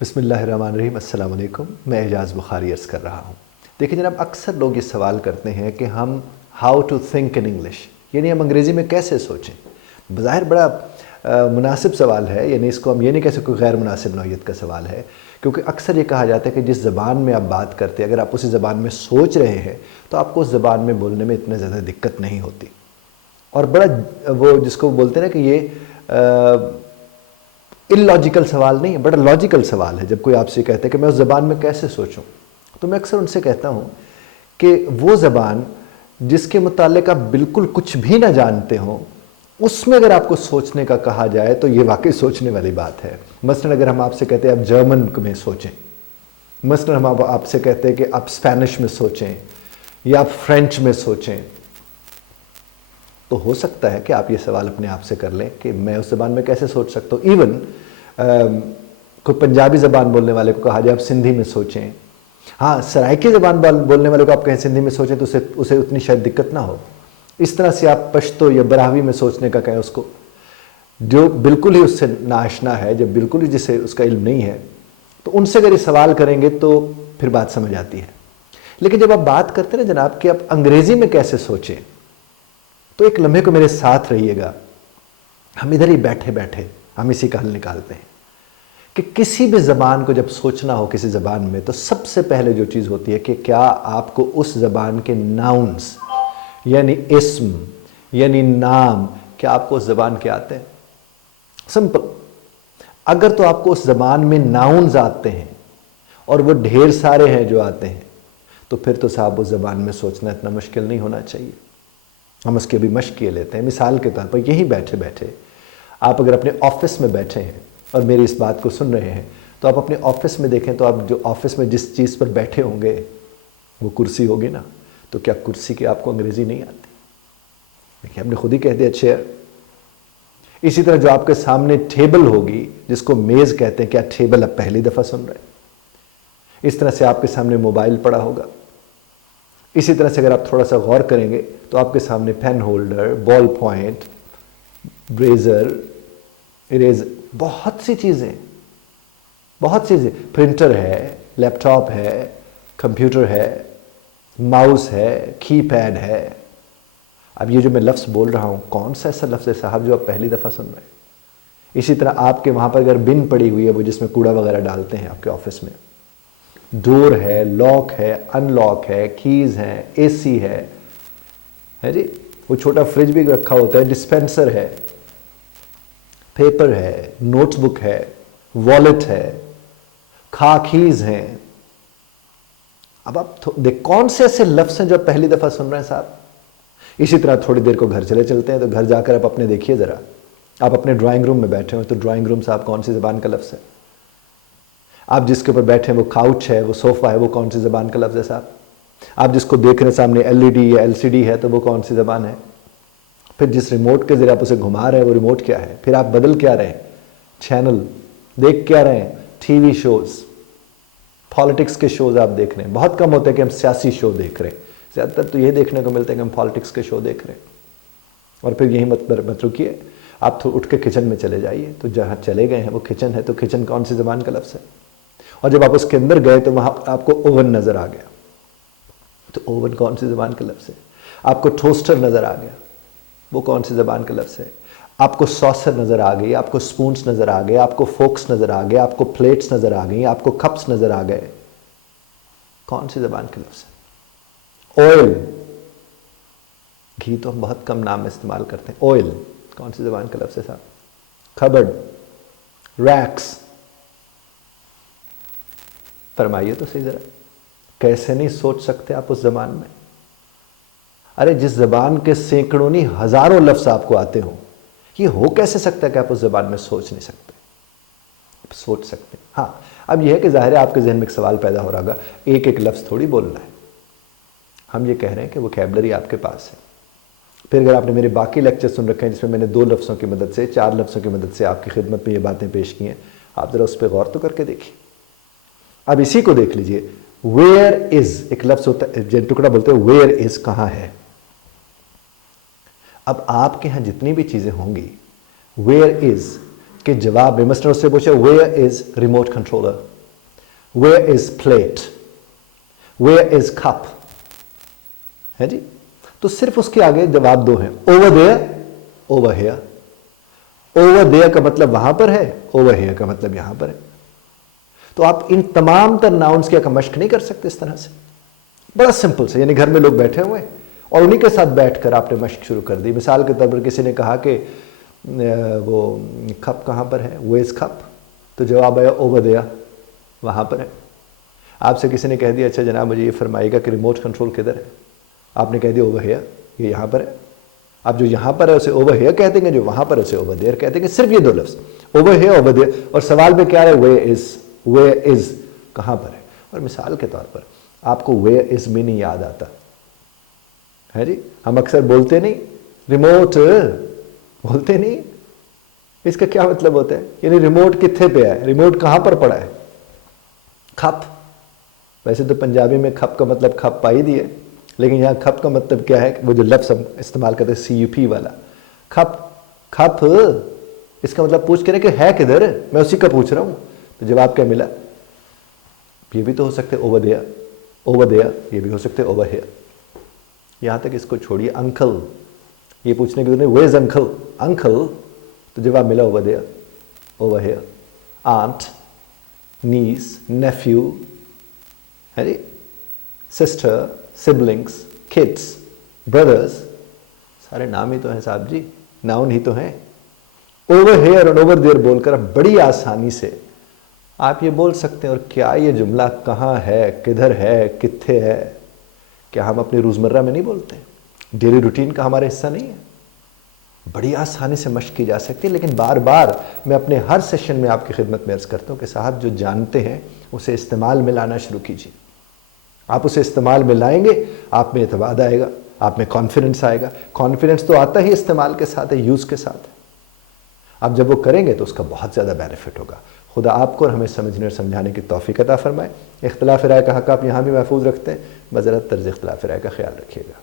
बिस्मिल्लाहिर्रहमानिर्रहीम। अस्सलाम वालेकुम। मैं एजाज़ बुखारी अर्ज़ कर रहा हूँ। देखिए जनाब, अक्सर लोग ये सवाल करते हैं कि हम how to think in English, यानी हम अंग्रेज़ी में कैसे सोचें। बज़ाहिर बड़ा मुनासिब सवाल है, यानी इसको हम ये नहीं कह सकते कोई गैर मुनासिब नौइयत का सवाल है, क्योंकि अक्सर ये कहा जाता है कि जिस ज़बान में आप बात करते हैं अगर आप उसी ज़बान में सोच रहे हैं तो आपको उस ज़बान में बोलने में इतनी ज़्यादा दिक्कत नहीं होती। और बड़ा वो जिसको बोलते हैं ना कि ये इलॉजिकल सवाल नहीं है, बड़ा लॉजिकल सवाल है। जब कोई आपसे कहता है कि मैं उस ज़बान में कैसे सोचूं, तो मैं अक्सर उनसे कहता हूं कि वो ज़बान जिसके मुताल्लिक आप बिल्कुल कुछ भी ना जानते हो, उसमें अगर आपको सोचने का कहा जाए तो ये वाकई सोचने वाली बात है। मसलन अगर हम आपसे कहते हैं आप जर्मन में सोचें, मसलन हम आपसे कहते हैं कि आप स्पेनिश में सोचें या आप फ्रेंच में सोचें, तो हो सकता है कि आप ये सवाल अपने आप से कर लें कि मैं उस ज़बान में कैसे सोच सकता हूँ। इवन कोई पंजाबी ज़बान बोलने वाले को कहा जाए आप सिंधी में सोचें, हाँ सराइकी ज़बान बोलने वाले को आप कहें सिंधी में सोचें तो उसे उतनी शायद दिक्कत ना हो। इस तरह से आप पश्तो या बरावी में सोचने का कहें उसको, जो बिल्कुल ही उससे नाआशना है, जब बिल्कुल ही जिसे उसका इल्म नहीं है, तो उनसे अगर ये सवाल करेंगे तो फिर बात समझ आती है। लेकिन जब आप बात करते हैं ना जनाब कि आप अंग्रेज़ी में कैसे सोचें, तो एक लम्हे को मेरे साथ रहिएगा। हम इधर ही बैठे बैठे हम इसी का हल निकालते हैं कि किसी भी ज़बान को जब सोचना हो किसी ज़बान में, तो सबसे पहले जो चीज़ होती है कि क्या आपको उस ज़बान के नाउन्स यानी इस्म यानी नाम, क्या आपको उस ज़बान के आते हैं। सिंपल। अगर तो आपको उस ज़बान में नाउन्स आते हैं और वो ढेर सारे हैं जो आते हैं, तो फिर तो साहब उस ज़बान में सोचना इतना मुश्किल नहीं होना चाहिए। हम उसके भी मश्क किए लेते हैं। मिसाल के तौर पर यहीं बैठे बैठे आप अगर अपने ऑफिस में बैठे हैं और मेरी इस बात को सुन रहे हैं, तो आप अपने ऑफिस में देखें तो आप जो ऑफिस में जिस चीज़ पर बैठे होंगे वो कुर्सी होगी ना, तो क्या कुर्सी की आपको अंग्रेज़ी नहीं आती? देखिए आपने खुद ही कह दिया चेयर। इसी तरह जो आपके सामने टेबल होगी, जिसको मेज़ कहते हैं, क्या टेबल आप पहली दफ़ा सुन रहे हैं? इस तरह से आपके सामने मोबाइल पड़ा होगा। इसी तरह से अगर आप थोड़ा सा गौर करेंगे तो आपके सामने पेन होल्डर, बॉल पॉइंट, ब्रेजर, इरेजर, बहुत सी चीज़ें, प्रिंटर है, लैपटॉप है, कंप्यूटर है, माउस है, कीपैड है। अब ये जो मैं लफ्ज़ बोल रहा हूँ, कौन सा ऐसा लफ्ज़ है साहब जो आप पहली दफ़ा सुन रहे हैं? इसी तरह आपके वहाँ पर अगर बिन पड़ी हुई है, वो जिसमें कूड़ा वगैरह डालते हैं आपके ऑफिस में, डोर है, लॉक है, अनलॉक है, कीज़ हैं, एसी है जी, वो छोटा फ्रिज भी रखा होता है, डिस्पेंसर है, पेपर है, नोटबुक है, वॉलेट है, खाकीज़ हैं। अब आप देख कौन से ऐसे लफ्ज़ हैं जो आप पहली दफ़ा सुन रहे हैं साहब। इसी तरह थोड़ी देर को घर चलते हैं, तो घर जाकर आप अपने देखिए ज़रा, आप अपने ड्राइंग रूम में बैठे हो तो ड्राइंग रूम साहब कौन सी ज़बान का लफ्ज़ है? आप जिसके ऊपर बैठे हैं वो काउच है, वो सोफ़ा है, वो कौन सी ज़बान का लफ्ज़ है साहब? आप जिसको देख रहे हैं सामने एलईडी या एलसीडी है, तो वो कौन सी ज़बान है? फिर जिस रिमोट के ज़रिए आप उसे घुमा रहे हैं वो रिमोट क्या है? फिर आप बदल क्या रहे हैं? चैनल देख क्या रहे हैं? टीवी शोज़, पॉलिटिक्स के शोज़ आप देख रहे हैं। बहुत कम होता है कि हम सियासी शो देख रहे हैं, ज़्यादातर तो ये देखने को मिलता है कि हम पॉलिटिक्स के शो देख रहे हैं। और फिर यही मत रुकिए, आप तो उठ के किचन में चले जाइए, तो जहाँ चले गए हैं वो किचन है, तो किचन कौन सी ज़बान का लफ्ज़ है? और जब आप उसके अंदर गए तो वहाँ आपको ओवन नज़र आ गया, तो ओवन कौन सी ज़बान का लफ्ज़ है? आपको टोस्टर नज़र आ गया, वो कौन सी ज़बान का लफ्ज़ है? आपको सॉसर नज़र आ गई, आपको स्पून्स नज़र आ गए, आपको फोक्स नज़र आ गए, आपको प्लेट्स नज़र आ गई, आपको कप्स नज़र आ गए, कौन सी ज़बान का लफ्ज़ है? ऑयल, घी तो हम बहुत कम नाम में इस्तेमाल करते हैं। ऑयल कौन सी ज़बान का लफ्ज़ है साहब? कबर्ड, रैक्स, फरमाइए तो सही ज़रा, कैसे नहीं सोच सकते आप उस ज़बान में? अरे जिस ज़बान के सैकड़ों नहीं हज़ारों लफ्ज़ आपको आते हो, ये हो कैसे सकता है कि आप उस ज़बान में सोच नहीं सकते? आप सोच सकते हैं। हाँ, अब यह है कि ज़ाहिर है आपके जहन में एक सवाल पैदा हो रहा होगा, एक एक लफ्ज़ थोड़ी बोलना है। हम ये कह रहे हैं कि वोकैबुलरी आपके पास है। फिर अगर आपने मेरे बाकी लेक्चर सुन रखे हैं जिसमें मैंने 2 लफ्ज़ों की मदद से, 4 लफ्ज़ों की मदद से आपकी खिदमत में ये बातें पेश की हैं, आप ज़रा उस पर गौर तो करके देखिए। अब इसी को देख लीजिए, वेयर इज एक लफ्ज़ होता है, जन टुकड़ा बोलते हैं वेयर इज, कहाँ है। अब आपके यहाँ जितनी भी चीज़ें होंगी, वेयर इज کہ جواب میں مثلا اس سے پوچھے where is remote controller, where is plate, where is cup, ہے جی. تو صرف اس کے آگے جواب دو ہیں, over there, over hair. Over there کا مطلب وہاں پر ہے, اوور ہیئر کا مطلب یہاں پر ہے. تو آپ ان تمام تر ناؤنس کی مشق نہیں کر سکتے اس طرح سے, بڑا سمپل سے. یعنی گھر میں لوگ بیٹھے ہوئے اور انہی کے ساتھ بیٹھ کر آپ نے مشق شروع کر دی. مثال کے طور پر کسی نے کہا کہ وہ کپ کہاں پر ہے, ویئر از کپ, تو جواب آیا اوور دیئر, وہاں پر ہے. آپ سے کسی نے کہہ دیا اچھا جناب مجھے یہ فرمائے گا کہ ریموٹ کنٹرول کدھر ہے, آپ نے کہہ دیا اوور ہیئر, یہ یہاں پر ہے. آپ جو یہاں پر ہے اسے اوور ہیئر کہہ دیں گے, جو وہاں پر ہے اسے اوور دیئر کہہ دیں گے. صرف یہ دو لفظ, اوور ہیئر, اوور دیئر. اور سوال میں کیا ہے, ویئر از کہاں پر ہے. اور مثال کے طور پر آپ کو ویئر از میں نہیں یاد آتا ہے جی. ہم اکثر بولتے نہیں ریموٹ, بولتے نہیں. اس کا کیا مطلب ہوتا ہے, یعنی ریموٹ کتنے پہ ہے, ریموٹ کہاں پر پڑا ہے. کھپ, ویسے تو پنجابی میں کھپ کا مطلب کھپ پائی دی ہے, لیکن یہاں کھپ کا مطلب کیا ہے, وہ جو لفظ ہم استعمال کرتے ہیں CUP والا, کھپ, کھپ, اس کا مطلب پوچھ کرے کہ ہے کدھر, میں اسی کا پوچھ رہا ہوں. تو جواب کیا ملا, یہ بھی تو ہو سکتے اوور دیئر, اوور دیئر, یہ بھی ہو سکتے اوور ہیئر. یہاں تک اس کو چھوڑیے, انکل, یہ پوچھنے کی ضرورت نہیں, ویئر از انکل, انکل, تو جواب ملا over there, over here. Aunt, niece, nephew, ہے جی, سسٹر, سبلنگس, کڈس, بردرز, سارے نام ہی تو ہیں صاحب جی, ناؤن ہی تو ہیں. اوور ہیئر اور اوور دیئر بول کر بڑی آسانی سے آپ یہ بول سکتے ہیں. اور کیا یہ جملہ کہاں ہے, کدھر ہے, کتھے ہے, کیا ہم اپنے روزمرہ میں نہیں بولتے, ڈیلی روٹین کا ہمارا حصہ نہیں ہے. بڑی آسانی سے مشق کی جا سکتی ہے. لیکن بار بار میں اپنے ہر سیشن میں آپ کی خدمت میں عرض کرتا ہوں کہ صاحب جو جانتے ہیں اسے استعمال میں لانا شروع کیجیے. آپ اسے استعمال میں لائیں گے, آپ میں اعتماد آئے گا, آپ میں کانفیڈنس آئے گا. کانفیڈنس تو آتا ہی استعمال کے ساتھ ہے, یوز کے ساتھ ہے. آپ جب وہ کریں گے تو اس کا بہت زیادہ بینیفٹ ہوگا. خدا آپ کو اور ہمیں سمجھنے اور سمجھانے کی توفیق عطا فرمائے. اختلاف رائے کا حق آپ یہاں بھی محفوظ رکھتے ہیں, بذرت طرز اختلاف رائے کا خیال رکھیے گا.